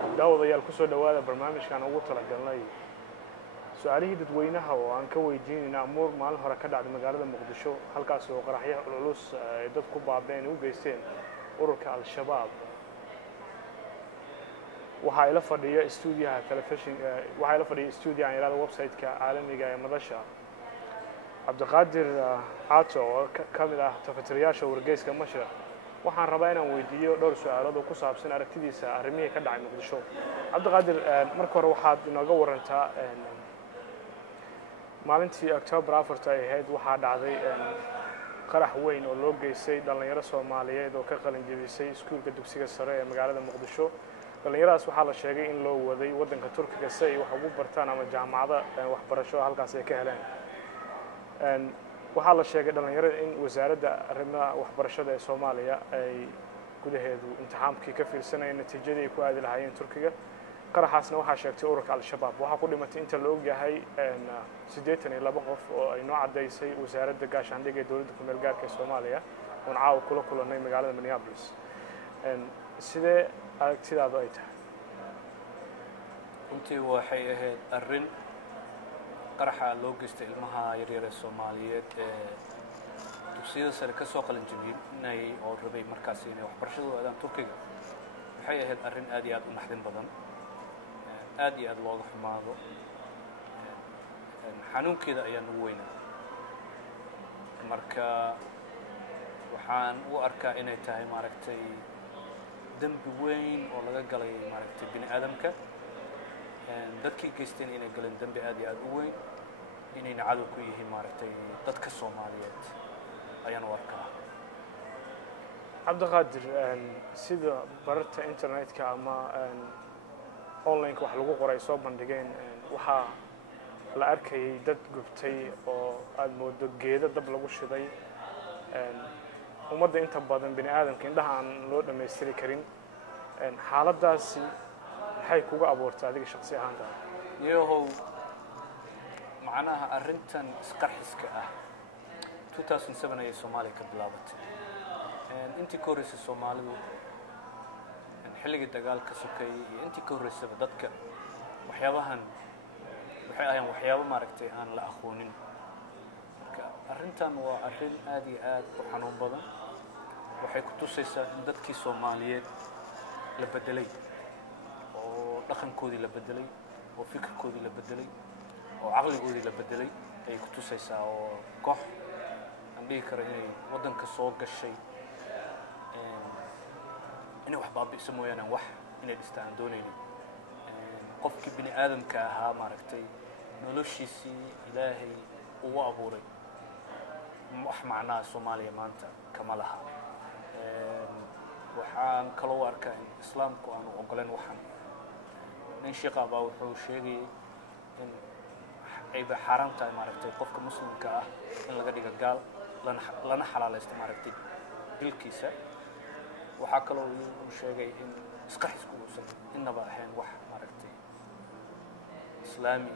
daawadayaal ku soo dhawaada barnaamijkan ugu talagalnay su'aalihii dadweynaha oo aan ka weydiinayna amuur maalin hore ka dhacday magaalada Muqdisho halkaas oo qaraxyo culus ay dad ku baabeen u geysteen ururka al-shabaab waxa ila fadhiya stuudiyaha telefishinka waxa ila fadhiya stuudiyaha ilaa website-ka caalamiga ee madasha Cabdiqaadir Aato oo ka mid ah tafatiriyaasha wargeyska Mashruuc waxaan rabaa inaan weydiiyo dhowr su'aalood oo ku saabsan aragtidiisa arrimihii ka dhacay Muqdisho Cabdiqaadir marka hore waxaad inooga warantaa maalintii October 4 ay ahayd waxaa dhacday qarax weyn oo loo geystay dhalinyaro Soomaaliyeed oo ka qalin jebisay iskuulka dugsiga sare ee magaalada Muqdisho dhalinyaradaas waxaa la sheegay in loo waday waddanka Turkiga si ay wax ugu bartaan ama jaamacada waxbarasho halkaas ay ka heleen waxaa la sheegay dhalinyarada in wasaaradda arrimaha waxbarashada ee Soomaaliya ay gudaheedu imtixaankii ka fiirsanayeen natiijadii ay ku aadi lahaayeen Turkiga qaraxaasna waxaa sheegtay ururka al-shabaab waxaa ku dhimatay inta la ogyahay 82 qof oo ay noo cadeysay wasaaradda gaashaandhigga ee dowladda ku meel gaarka ee Soomaaliya oo caawa kula kulanay magaalada Minneapolis sidee aragtidaadu ay tahay runtii waxay ahayd arrin qaraxa loo geystay ilmaha yaryar ee Soomaaliyeed ee dugsiyada sare ka soo qalin jebiyay oo rabay markaas inay waxbarashadooda aadaan Turkiga waxay ahayd arrin aad iyo aad u naxdin badan aad iyo aad looga xumaado xanuunkeeda ayaa ugu weynaa marka waxaan u arkaa inay tahay maaragtay dambi weyn oo laga galay maaragtay bini aadamka dadkii geysteen inay galeen dambi aad iyo aad u weyn inayna cadow ku yihiin maaragtay dadka Soomaaliyeed ayaan u arkaa Cabdiqaadir sida barta internetka ama online wax lagu qoray soo bandhigeen waxa la arkayay dad gubtay oo aad moodo geedo dab lagu shiday ummadda inta badan bini aadamka indhaha aan loo dhameystiri karin xaaladaasi maxay kuga abuurtay adiga shakhsi ahaantaada iyahow macnaha arrintan isqarxiska ah 2007 ayay Soomaaliya ka bilaabatay intii ka horreysay Soomaalidu xilligii dagaalka sokeeyay iyo intii ka horreysay dadka waxyaabahan waxay ayaan waxyaabo maaragtay aan la aqoonin marka arrintan waa arrin aad iyo aad u xanuun badan waxay ku tusaysaa in dadkii Soomaaliyeed la bedelay oo dhaqankoodii la bedelay oo fikirkoodii la bedelay oo caqligoodii la bedelay ay ku tusaysaa oo koox aan dhihi karo inay waddanka soo gashay inay wax baabi'iso mooyaane wax inay dhistaan doonaynin qofkii bini aadamka ahaa maaragtay noloshiisii ilaahay ugu abuuray wax macnaa Soomaaliya maanta kama laha waxaan kaloo arkaa in islaamku aanu ogoleen waxaan nin sheekh ah wuxuu sheegay in ay xaraam tahay maaragtay qofka muslimka ah in laga dhigo gaal lana xalaalaysto maaragtay dilkiisa waxaa kaloo uu sheegay in isqarxisku uusan inaba ahayn wax maaragtay islaami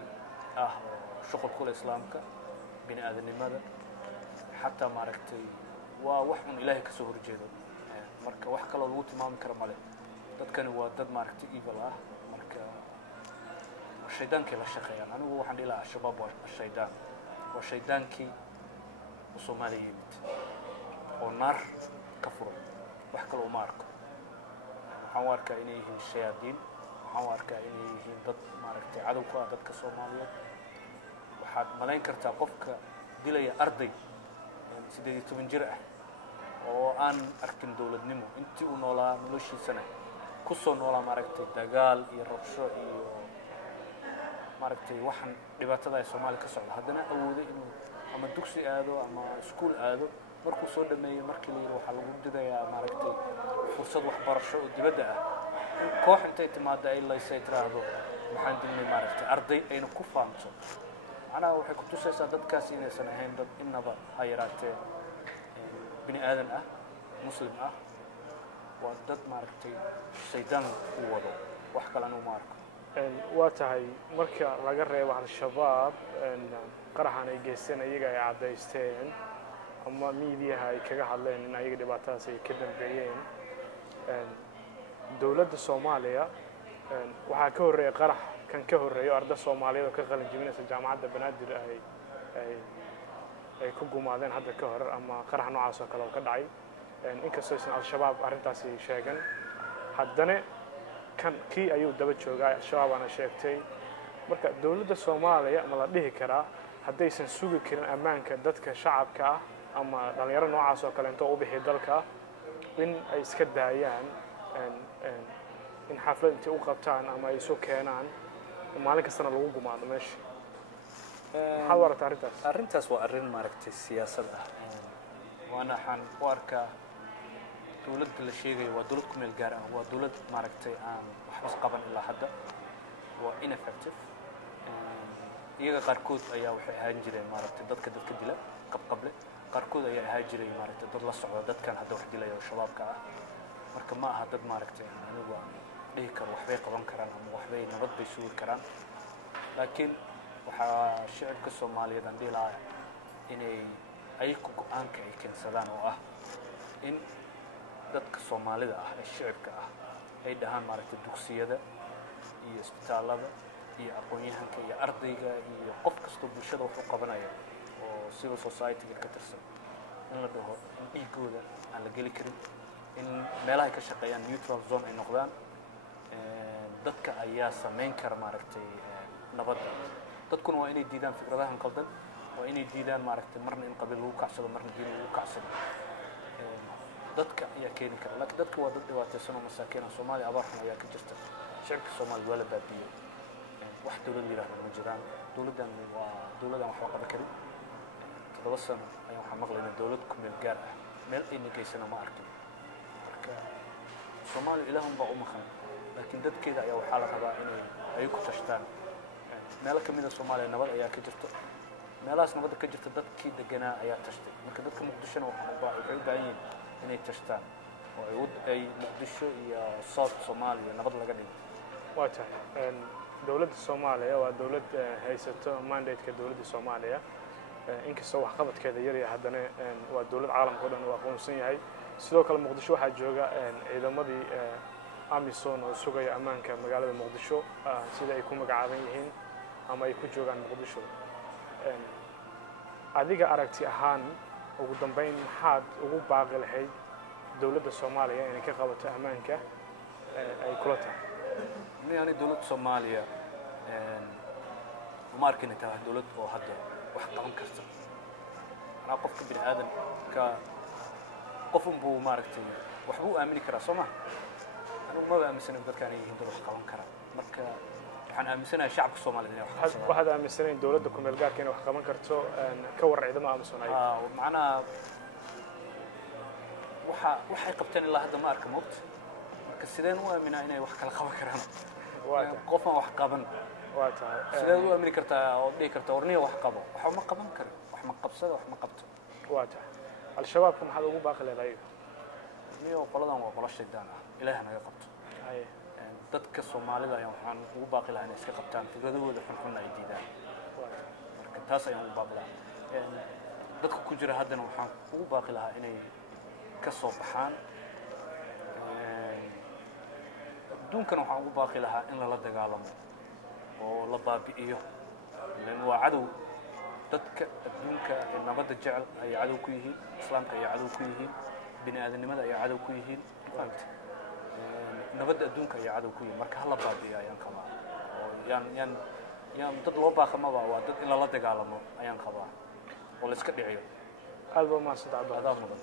ah oo shuqul ku leh islaamka bini aadanimada xataa maaragtay waa wax un ilaahay ka soo horjeedo marka wax kaloo lagu tilmaami karo male dadkani waa dad maaragtay evil ah marka shaydaankii la shaqeeyaan anigu waxaan dhihi lahaa al-shabaab waa shaydaan waa shaydaankii Soomaaliya yimid oo naar ka furay wax kale uma arko waxaan u arkaa inay yihiin shayaadiin waxaan u arkaa inay yihiin dad maaragtay cadow ku ah dadka Soomaaliyeed waxaad malayn kartaa qofka dilaya arday 18 jir ah oo aan arkin dawladnimo intii uu noolaa noloshiisana ku soo noolaa maaragtay dagaal iyo rabsho iyo maaragtay waxan dhibaatada ay Soomaaliya ka socdo haddana awooday inuu ama dugsi aado ama iskuul aado markuu soo dhameeyay markii la yiri waxa lagu didayaa maaragtay fursad waxbarasho oo dibadda ah koox intay timaado ay leysay tiraahdo waxaan dilnay maaragtay arday ayna ku faanto macnaha waxay ku tusaysaa dadkaas inaysan ahayn dad inaba ha yaraatee bini aadan ah muslim ah waa dad maaragtay shaydaan u wado wax kale aan uma arko waa tahay marka laga reebo al-shabaab qaraxan ay geysteen iyaga ay cadeysteen ama miidiyaha ay kaga hadleen in ayaga dhibaatadaas ay ka dambeeyeen dawladda Soomaaliya waxaa ka horreeyay qarax kan ka horreeyo arday Soomaaliyeed oo ka qalin jebinaysa jaamacadda Banaadir ay ku gumaadeen hadda ka hor ama qarax noocaas oo kale oo ka dhacay inkastoo aysan al-shabaab arrintaasi sheegan haddana kan kii ayuu daba joogaa al-shabaab ana sheegtay marka dowladda Soomaaliya ma la dhihi karaa haddaysan sugi karin ammaanka dadka shacabka ah ama dhalinyaro noocaas oo kale intoo u bixi dalka in ay iska daayaan in xaflad intii u qabtaan ama ay soo keenaan maalin kastana lagu gumaado meesha maxaad u aragtaa arrintaas arrintaas waa arrin maaragtay siyaasad ah waana waxaan u arkaa dowladda la sheegayo waa dowlad ku meel gaar ah waa dowlad maaragtay aan waxbas qaban ilaa hadda waa ineffective iyaga qaarkood ayaa waxay ahaan jireen maaragtay dadka dila qabqable qaarkood ayaa ahaan jiray maaragtay dad la socda dadkan hadda wax dilaya oo shabaabka ah marka ma aha dad maaragtay anigu aan dhihi karo waxbay qaban karaan ama waxbay nabad bay sugi karaan laakiin waxaa shicibka Soomaaliyeed aan dhihi lahaa inay ayagu go'aanka ay keensadaan oo ah in dadka Soomaalida ah ee shicibka ah ay dhahaan maaragtay dugsiyada iyo isbitaalada iyo aqoon-yahanka iyo ardayga iyo qof kasta bulshada wax u qabanaya oo civil society-ga ka tirsan in la dhaho in dhiigooda aan la geli karin in meelaha ay ka shaqeeyaan neutral zone ay noqdaan dadka ayaa samayn kara maaragtay nabadda dadkuna waa inay diidaan fikradahan qaldan waa inay diidaan maaragtay marna in qabiil lagu kacsado marna diin lagu kacsado dadka ayaa keeni kara laakiin dadka waa dad dhibaataysan oo masaakiin ah Soomaaliya abaar xun ayaa ka jirta shacabka Soomaaliyeed waa la baabiyey wax dowlad yiraahdo ma jiraan dowladdan waa dowladan wax qaban karin 7 sano ayaan waxaan maqlaynaa dowlad ku meel gaar ah meel ay nigeysana ma arkin marka Soomaaliya ilaahun baa u maqan laakiin dadkeeda ayaa waxaa la rabaa inay ay ku tashtaan meelo ka mid ah Soomaaliya nabad ayaa ka jirta meelahaas nabadda ka jirta dadkii deganaa ayaa tashtay marka dadka Muqdishona waxay u baahan yihiin inay tashtaan oo ay Muqdisho iyo South Soomaaliya nabad laga dhigo waa tahay dowladda Soomaaliya waa dowlad haysato mandate-ka dowladda Soomaaliya inkastoo wax qabadkeeda yar yahay haddana waa dowlad caalamka oo dhan waa aqoonsan yahay sidoo kale Muqdisho waxaa jooga ciidamadii AMISOM oo sugaya ammaanka magaalada Muqdisho sida ay ku magacaaban yihiin ama ay ku joogaan Muqdisho adiga aragti ahaan ugu dambeyn maxaad ugu baaqi lahayd dowladda Soomaaliya inay ka qabato ammaanka ay kula tahay yani dowladda Soomaaliya ma arkin inta dowlad oo hadda wax qaban karta ana qofka bini aadamka qof buu maaragtay wax buu aamini karaa Soomaa anigu ma aaminsanayn dadka inay yihiin dad wax qaban kara marka waxaan aaminsanahay shacabka Soomaaliyeed inay wax qabtaan waxaad aaminsanayn dowladda ku meel gaarka inay wax qaban karto ka war ciidamada AMISOM macnaha waxay qabteen ilaa hadda ma arka moogta marka sideen u aaminaa inay wax kala qaban karaan qof aan wax qaban waa tahay sideen u aamini kartaa oo dhihi kartaa warniyo wax qabo wax ma qaban karo wax ma qabsado wax ma qabto waa tahay al-shabaabka maxaad ugu baaqi leedahay niyo qoladan waa qola shaydaan ah ilaahay naga qabto dadka Soomaalida ayaan waxaan ugu baaqi lahaa inay iska qabtaan fikradooda xun ay diidaan marka taas ayaan ugu baaqi lahaa dadka ku jira haddana waxaan ugu baaqi lahaa inay ka soo baxaan adduunkan waxaan ugu baaqi lahaa in lala dagaalamo oo la baabi'iyo lan waa cadow dadka adduunka ee nabadda jecel ay cadow ku yihiin islaamka ay cadow ku yihiin bini aadanimada ay cadow ku yihiin nabadda adduunka ay cadow ku yihiin marka hala baabi'iyo ayaan qabaa oo yaan dad loo baaqamaba waa dad in lala dagaalamo ayaan qabaa oo la iska dhiciyo aad baa mahadsantahay adaa mudan